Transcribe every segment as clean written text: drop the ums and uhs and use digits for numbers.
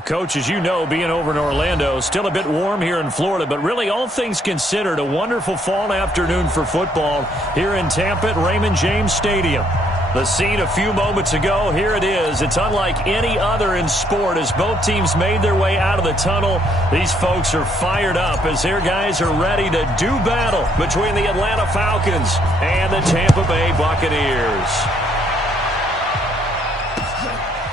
Coach, as you know, being over in Orlando, still a bit warm here in Florida, but really all things considered, a wonderful fall afternoon for football here in Tampa at Raymond James Stadium. The scene a few moments ago, here it is. It's unlike any other in sport as both teams made their way out of the tunnel. These folks are fired up as their guys are ready to do battle between the Atlanta Falcons and the Tampa Bay Buccaneers.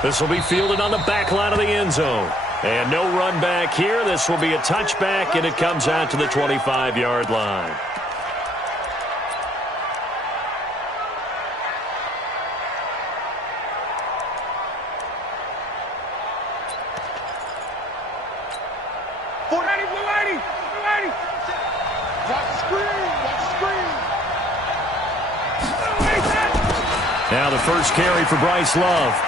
This will be fielded on the back line of the end zone. And no run back here. This will be a touchback, and it comes out to the 25-yard line. Now the first carry for Bryce Love.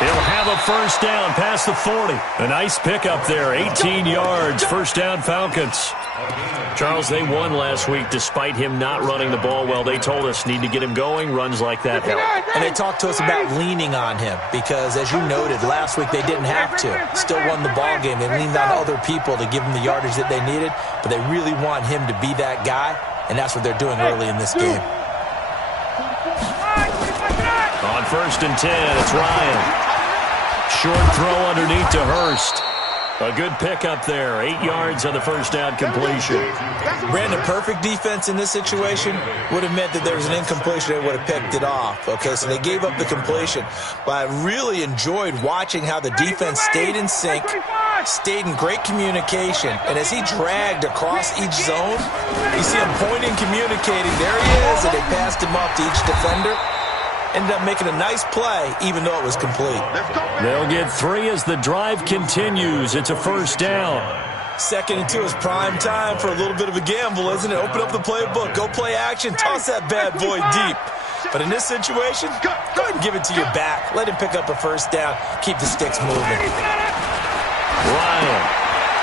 He'll have a first down past the 40. A nice pickup there, 18 yards, first down Falcons. Charles, they won last week despite him not running the ball well. They told us need to get him going, runs like that help. And they talked to us about leaning on him because, as you noted, last week they didn't have to. Still won the ball game. They leaned on other people to give them the yardage that they needed, but they really want him to be that guy, and that's what they're doing early in this game. On 1st and 10, it's Ryan. Short throw underneath to Hurst. A good pickup there. 8 yards on the first down completion. Brandon, perfect defense in this situation would have meant that there was an incompletion. They would have picked it off. Okay, so they gave up the completion. But I really enjoyed watching how the defense stayed in sync, stayed in great communication. And as he dragged across each zone, you see him pointing, communicating. There he is, and they passed him off to each defender. Ended up making a nice play, even though it was complete. They'll get 3 as the drive continues. It's a first down. 2nd and 2 is prime time for a little bit of a gamble, isn't it? Open up the playbook, go play action, toss that bad boy deep. But in this situation, go ahead and give it to your back. Let him pick up a first down. Keep the sticks moving. Ryan.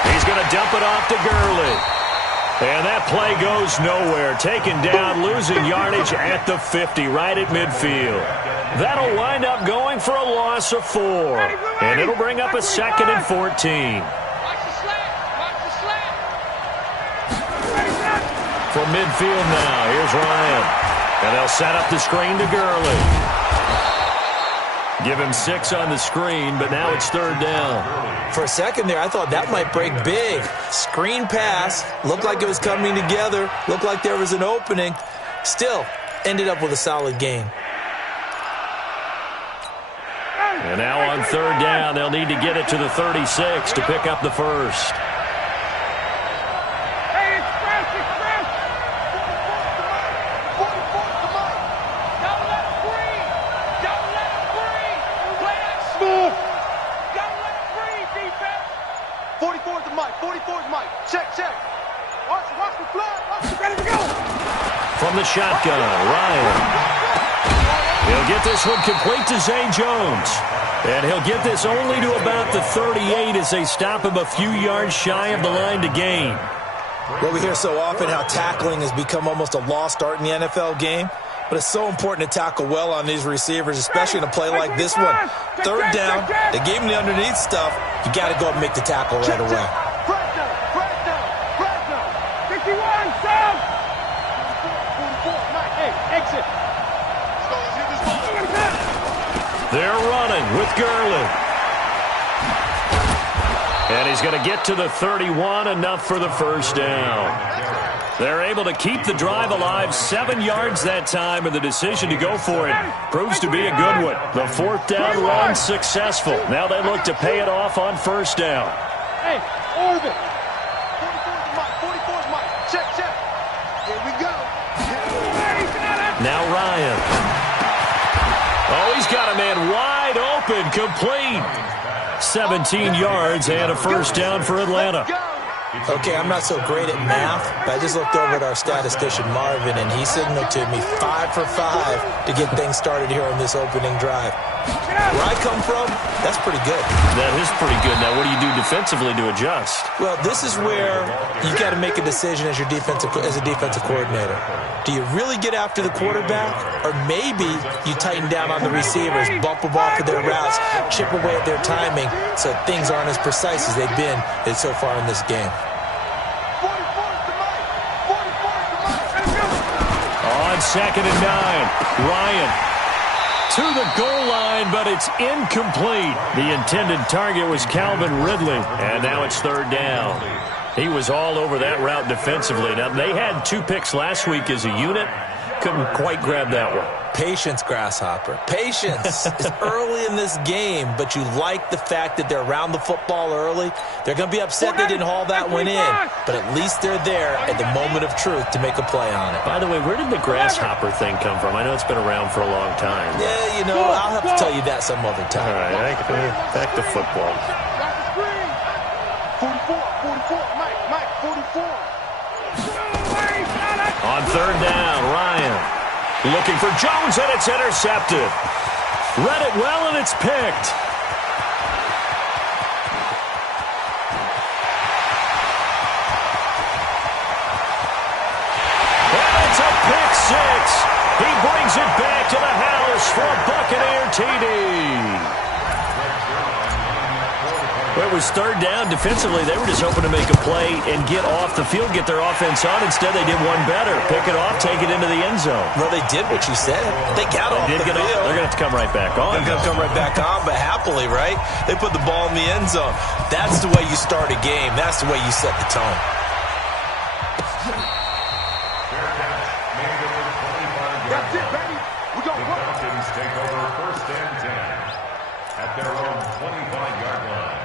He's going to dump it off to Gurley. And that play goes nowhere. Taken down, losing yardage at the 50, right at midfield. That'll wind up going for a loss of 4. And it'll bring up a 2nd and 14. Watch the slant. From midfield now, here's Ryan. And they'll set up the screen to Gurley. Give him 6 on the screen, but now it's 3rd down. For a second there, I thought that might break big. Screen pass. Looked like it was coming together. Looked like there was an opening. Still, ended up with a solid game. And now on 3rd down, they'll need to get it to the 36 to pick up the first. From the shotgun, Ryan. He'll get this one complete to Zay Jones. And he'll get this only to about the 38 as they stop him a few yards shy of the line to gain. Well, we hear so often how tackling has become almost a lost art in the NFL game. But it's so important to tackle well on these receivers, especially in a play like this one. 3rd down, they gave him the underneath stuff. You got to go and make the tackle right away. They're running with Gurley. And he's going to get to the 31, enough for the first down. They're able to keep the drive alive, 7 yards that time, and the decision to go for it proves to be a good one. The 4th down run successful. Now they look to pay it off on 1st down. Hey, orbit. 44 is Mike. Check. Here we go. Now Ryan. Oh, he's got a man wide open, complete. 17 yards and a first down for Atlanta. Okay, I'm not so great at math, but I just looked over at our statistician, Marvin, and he signaled to me 5 for 5 to get things started here on this opening drive. Where I come from, that's pretty good. That is pretty good. Now, what do you do defensively to adjust? Well, this is where you got to make a decision as a defensive coordinator. Do you really get after the quarterback, or maybe you tighten down on the receivers, bump them off of their routes, chip away at their timing, so things aren't as precise as they've been so far in this game. On 2nd and 9, Ryan to the goal line, but it's incomplete. The intended target was Calvin Ridley, and now it's 3rd down. He was all over that route defensively. Now, they had 2 picks last week as a unit. Couldn't quite grab that one. Patience, Grasshopper. Patience. It's early in this game, but you like the fact that they're around the football early. They're going to be upset they didn't haul that one in, but at least they're there at the moment of truth to make a play on it. By the way, where did the Grasshopper thing come from? I know it's been around for a long time. Yeah, you know, I'll have to tell you that some other time. All right, back to football. 44, Mike, 44. On 3rd down, Ryan looking for Jones, and it's intercepted. Read it well, and it's picked. And it's a pick 6. He brings it back to the house for a Buccaneer TD. Well, it was 3rd down. Defensively, they were just hoping to make a play and get off the field, get their offense on. Instead, they did one better. Pick it off, take it into the end zone. Well, they did what you said. They got off the field. They're going to have to come right back on. They're going to come right back on, but happily, right? They put the ball in the end zone. That's the way you start a game. That's the way you set the tone. That's it, baby. We're going to work. Falcons take over 1st and 10 at their own 25-yard line.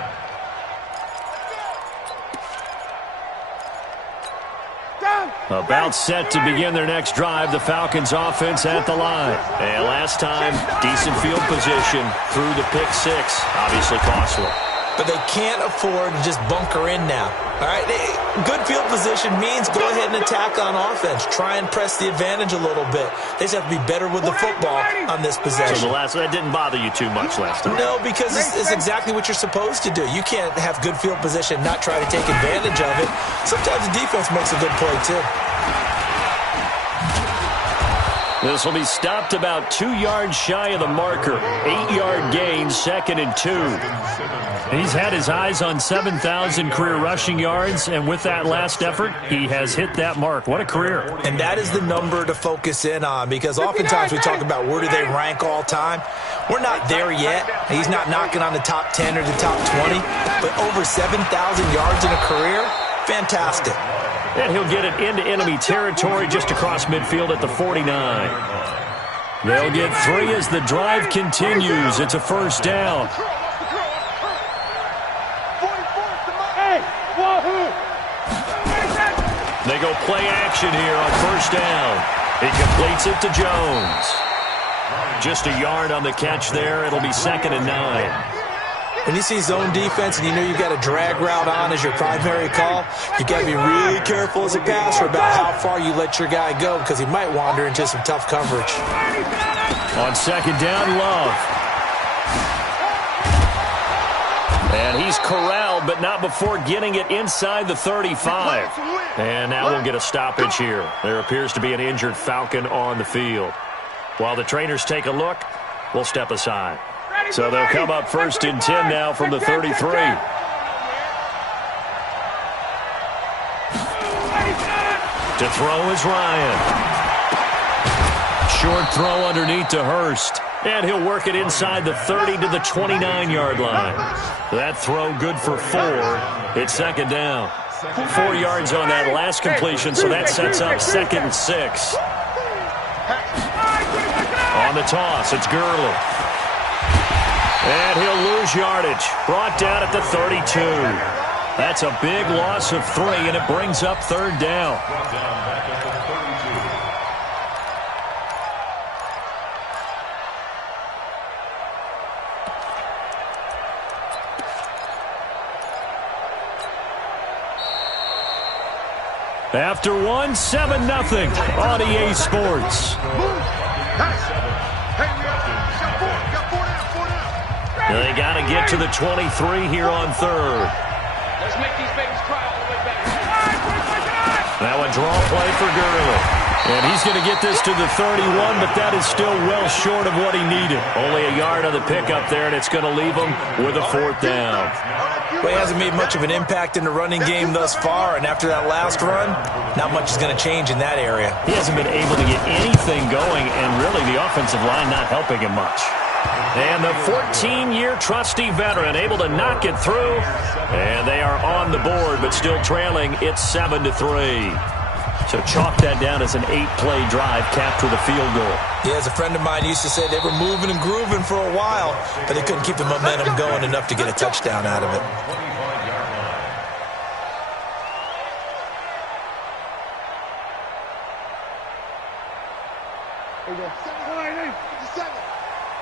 About set to begin their next drive. The Falcons offense at the line. And last time, decent field position through the pick 6. Obviously costly. But they can't afford to just bunker in now. All right, good field position means go ahead and attack on offense. Try and press the advantage a little bit. They just have to be better with the football on this possession. So that didn't bother you too much last time? No, because it's exactly what you're supposed to do. You can't have good field position and not try to take advantage of it. Sometimes the defense makes a good play, too. This will be stopped about 2 yards shy of the marker. 8-yard gain, 2nd and 2. He's had his eyes on 7,000 career rushing yards, and with that last effort, he has hit that mark. What a career. And that is the number to focus in on, because oftentimes we talk about where do they rank all time. We're not there yet. He's not knocking on the top 10 or the top 20, but over 7,000 yards in a career, fantastic. And he'll get it into enemy territory just across midfield at the 49. They'll get 3 as the drive continues. It's a 1st down. They go play action here on 1st down. He completes it to Jones. Just a yard on the catch there. It'll be 2nd and 9. When you see zone defense and you know you've got a drag route on as your primary call, you've got to be really careful as a passer about how far you let your guy go, because he might wander into some tough coverage. On 2nd down, Love. And he's corralled, but not before getting it inside the 35. And now we'll get a stoppage here. There appears to be an injured Falcon on the field. While the trainers take a look, we'll step aside. So they'll come up 1st and 10 now from the 33. To throw is Ryan. Short throw underneath to Hurst. And he'll work it inside the 30 to the 29-yard line. That throw good for 4. It's 2nd down. 4 yards on that last completion, so that sets up 2nd and 6. On the toss, it's Gurley. And he'll lose yardage. Brought down at the 32. That's a big loss of 3, and it brings up 3rd down. After 1, 7-0 on EA Sports. They got to get to the 23 here on third. Let's make these babies cry all the way back. Now a draw play for Gurley. And he's going to get this to the 31, but that is still well short of what he needed. Only a yard on the pickup there, and it's going to leave him with a 4th down. Well, he hasn't made much of an impact in the running game thus far, and after that last run, not much is going to change in that area. He hasn't been able to get anything going, and really the offensive line not helping him much. And the 14-year trusty veteran able to knock it through, and they are on the board, but still trailing. It's 7-3. So chalk that down as an 8-play drive, capped with a field goal. Yeah, as a friend of mine used to say, they were moving and grooving for a while, but they couldn't keep the momentum going enough to get a touchdown out of it.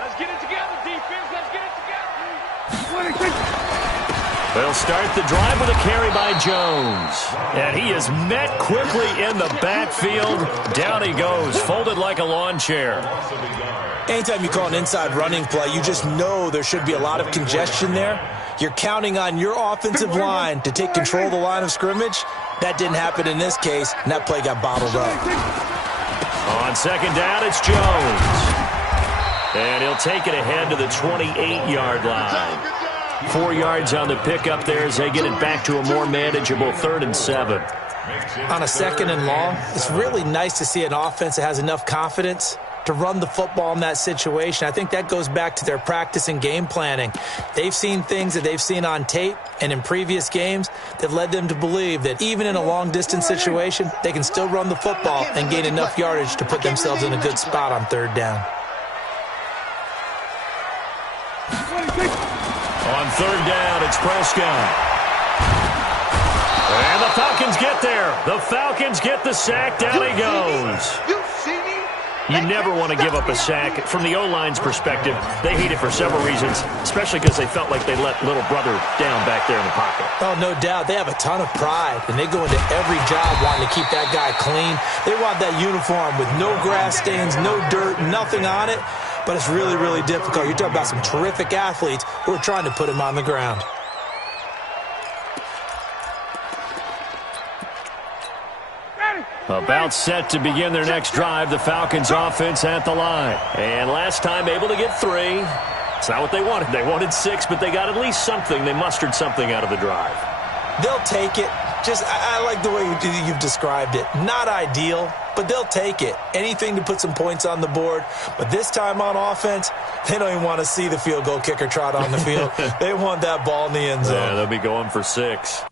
Let's get it together, defense. Let's get it together. They'll start the drive with a carry by Jones. And he is met quickly in the backfield. Down he goes, folded like a lawn chair. Anytime you call an inside running play, you just know there should be a lot of congestion there. You're counting on your offensive line to take control of the line of scrimmage. That didn't happen in this case, and that play got bottled up. On second down, it's Jones. And he'll take it ahead to the 28-yard line. 4 yards on the pickup there as they get it back to a more manageable 3rd and 7. On a 2nd and long, it's really nice to see an offense that has enough confidence to run the football in that situation. I think that goes back to their practice and game planning. They've seen things that they've seen on tape and in previous games that led them to believe that even in a long-distance situation, they can still run the football and gain enough yardage to put themselves in a good spot on 3rd down. On 3rd down, it's Prescott. And the Falcons get there. The Falcons get the sack. Down he goes. You never want to give up a sack. From the O-line's perspective, they hate it for several reasons, especially because they felt like they let little brother down back there in the pocket. Oh, no doubt. They have a ton of pride, and they go into every job wanting to keep that guy clean. They want that uniform with no grass stains, no dirt, nothing on it. But it's really, really difficult. You're talking about some terrific athletes who are trying to put him on the ground. About set to begin their next drive, the Falcons offense at the line. And last time able to get 3. It's not what they wanted. They wanted 6, but they got at least something. They mustered something out of the drive. They'll take it. I like the way you've described it. Not ideal, but they'll take it. Anything to put some points on the board. But this time on offense, they don't even want to see the field goal kicker trot on the field. They want that ball in the end zone. Yeah, they'll be going for 6.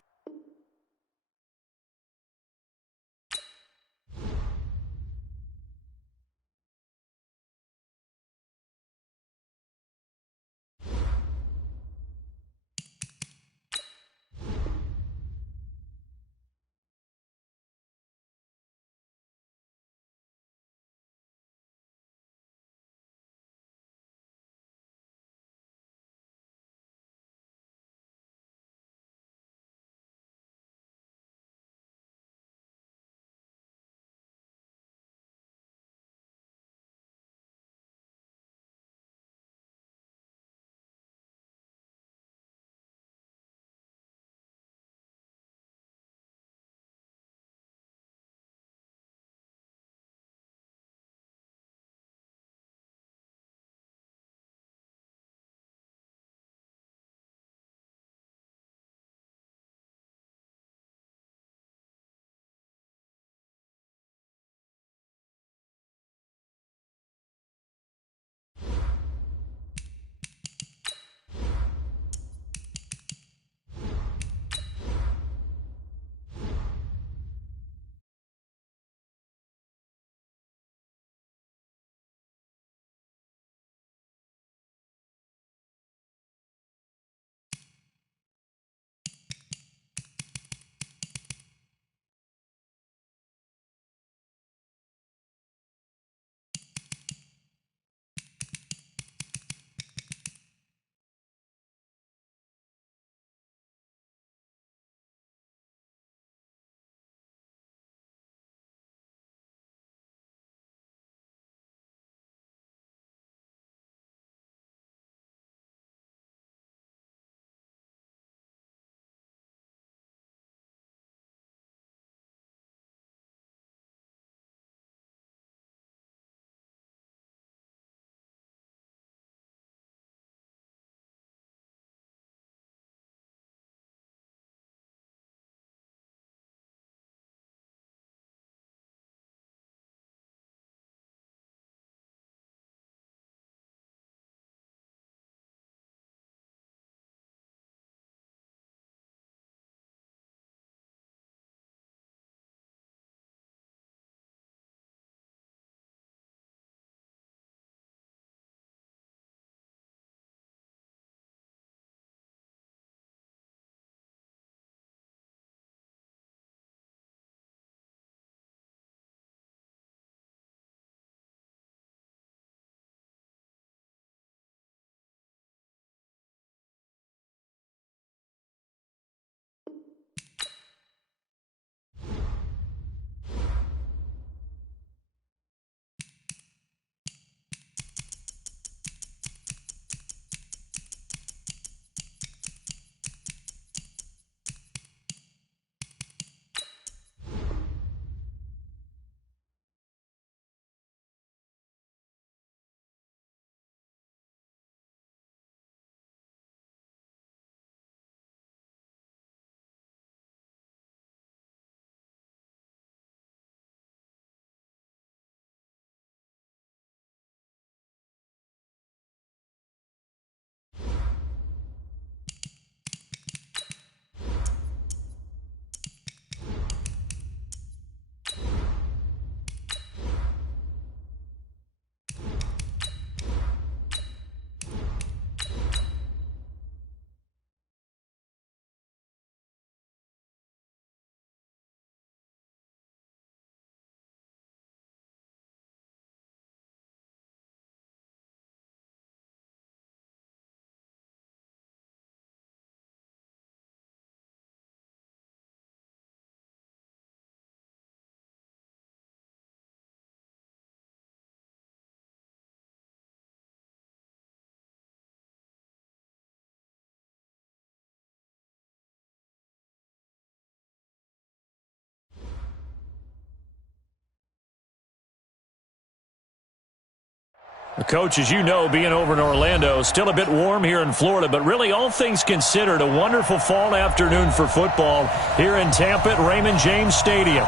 Coach, as you know, being over in Orlando, still a bit warm here in Florida, but really all things considered, a wonderful fall afternoon for football here in Tampa at Raymond James Stadium.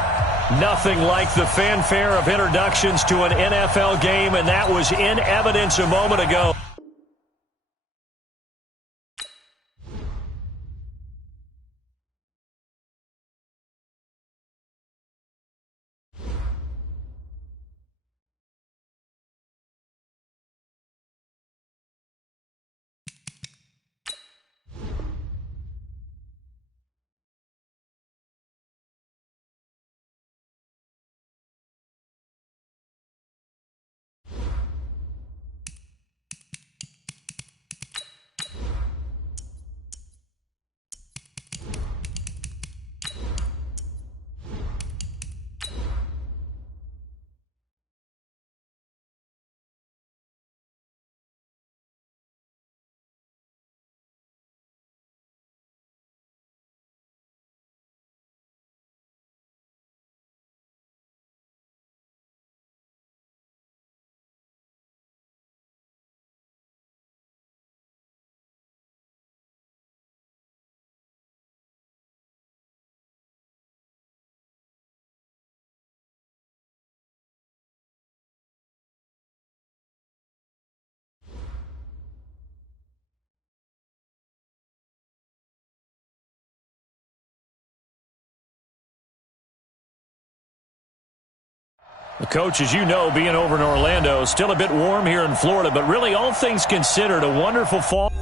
Nothing like the fanfare of introductions to an NFL game, and that was in evidence a moment ago. Coach, as you know, being over in Orlando, still a bit warm here in Florida, but really all things considered, a wonderful fall.